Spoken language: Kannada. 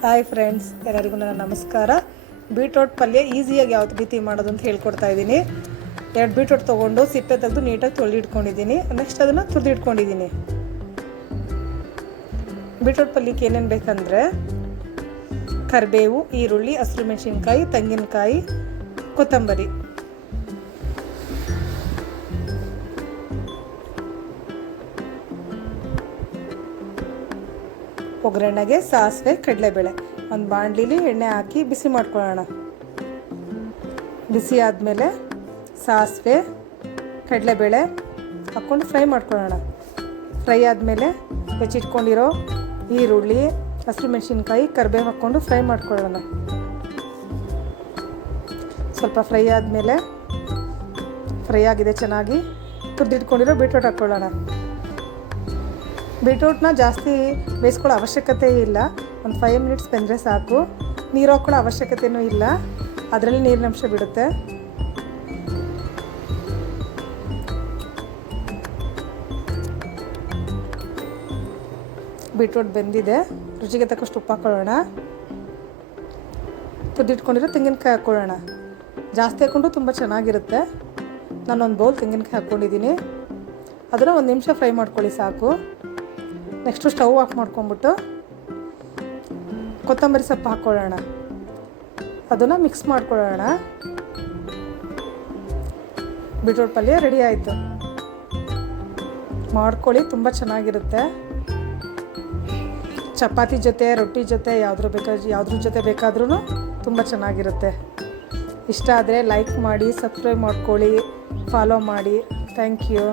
ಹಾಯ್ ಫ್ರೆಂಡ್ಸ್, ಎಲ್ಲರಿಗೂ ನನ್ನ ನಮಸ್ಕಾರ. ಬೀಟ್ರೋಟ್ ಪಲ್ಯ ಈಸಿಯಾಗಿ ಯಾವ ರೀತಿ ಮಾಡೋದು ಅಂತ ಹೇಳ್ಕೊಡ್ತಾ ಇದ್ದೀನಿ. 2 ಬೀಟ್ರೋಟ್ ತೊಗೊಂಡು ಸಿಪ್ಪೆ ತೆಗೆದು ನೀಟಾಗಿ ತೊಳೆದಿಟ್ಕೊಂಡಿದ್ದೀನಿ. ನೆಕ್ಸ್ಟ್ ಅದನ್ನು ತುರಿದಿಟ್ಕೊಂಡಿದ್ದೀನಿ. ಬೀಟ್ರೋಟ್ ಪಲ್ಯಕ್ಕೆ ಏನೇನು ಬೇಕಂದರೆ ಕರಿಬೇವು, ಈರುಳ್ಳಿ, ಹಸಿರು ಮೆಣಸಿನ್ಕಾಯಿ, ತೆಂಗಿನಕಾಯಿ, ಕೊತ್ತಂಬರಿ. ಒಗ್ಗರಣೆಗೆ ಸಾಸಿವೆ, ಕಡಲೆಬೇಳೆ. ಒಂದು ಬಾಣಲಿಲಿ ಎಣ್ಣೆ ಹಾಕಿ ಬಿಸಿ ಮಾಡ್ಕೊಳ್ಳೋಣ. ಬಿಸಿ ಆದಮೇಲೆ ಸಾಸಿವೆ, ಕಡಲೆಬೇಳೆ ಹಾಕ್ಕೊಂಡು ಫ್ರೈ ಮಾಡ್ಕೊಳ್ಳೋಣ. ಫ್ರೈ ಆದಮೇಲೆ ಹೆಚ್ಚಿಟ್ಕೊಂಡಿರೋ ಈರುಳ್ಳಿ, ಹಸಿರು ಮೆಣಸಿನ್ಕಾಯಿ, ಕರಿಬೇವು ಹಾಕ್ಕೊಂಡು ಫ್ರೈ ಮಾಡ್ಕೊಳ್ಳೋಣ. ಸ್ವಲ್ಪ ಫ್ರೈ ಆದಮೇಲೆ ಫ್ರೈ ಆಗಿದೆ ಚೆನ್ನಾಗಿ, ತುರಿದಿಟ್ಕೊಂಡಿರೋ ಬೀಟ್ರೋಟ್ ಹಾಕ್ಕೊಳ್ಳೋಣ. ಬೀಟ್ರೋಟ್ನ ಜಾಸ್ತಿ ಬೇಯಿಸ್ಕೊಳ್ಳೋ ಅವಶ್ಯಕತೆ ಇಲ್ಲ. ಒಂದು 5 ಮಿನಿಟ್ಸ್ ಬೆಂದರೆ ಸಾಕು. ನೀರು ಹಾಕ್ಕೊಳ್ಳೋ ಅವಶ್ಯಕತೆಯೂ ಇಲ್ಲ, ಅದರಲ್ಲಿ ನೀರಿನಂಶ ಬಿಡುತ್ತೆ. ಬೀಟ್ರೋಟ್ ಬೆಂದಿದೆ. ರುಚಿಗೆ ತಕ್ಕಷ್ಟು ಉಪ್ಪು ಹಾಕ್ಕೊಳ್ಳೋಣ. ತುರಿದಿಟ್ಕೊಂಡಿರೋ ತೆಂಗಿನಕಾಯಿ ಹಾಕ್ಕೊಳ್ಳೋಣ. ಜಾಸ್ತಿ ಹಾಕ್ಕೊಂಡು ತುಂಬ ಚೆನ್ನಾಗಿರುತ್ತೆ. ನಾನೊಂದು ಬೌಲ್ ತೆಂಗಿನಕಾಯಿ ಹಾಕ್ಕೊಂಡಿದ್ದೀನಿ. ಅದನ್ನು 1 ನಿಮಿಷ ಫ್ರೈ ಮಾಡ್ಕೊಳ್ಳಿ ಸಾಕು. ನೆಕ್ಸ್ಟು ಸ್ಟವ್ ಆಫ್ ಮಾಡ್ಕೊಂಬಿಟ್ಟು ಕೊತ್ತಂಬರಿ ಸೊಪ್ಪು ಹಾಕ್ಕೊಳ್ಳೋಣ. ಅದನ್ನು ಮಿಕ್ಸ್ ಮಾಡ್ಕೊಳ್ಳೋಣ. ಬೀಟ್ರೋಟ್ ಪಲ್ಯ ರೆಡಿ ಆಯಿತು. ಮಾಡ್ಕೊಳ್ಳಿ, ತುಂಬ ಚೆನ್ನಾಗಿರುತ್ತೆ. ಚಪಾತಿ ಜೊತೆ, ರೊಟ್ಟಿ ಜೊತೆ, ಯಾವುದ್ರ ಜೊತೆ ಬೇಕಾದ್ರೂ ತುಂಬ ಚೆನ್ನಾಗಿರುತ್ತೆ. ಇಷ್ಟ ಆದರೆ ಲೈಕ್ ಮಾಡಿ, ಸಬ್ಸ್ಕ್ರೈಬ್ ಮಾಡ್ಕೊಳ್ಳಿ, ಫಾಲೋ ಮಾಡಿ. Thank you.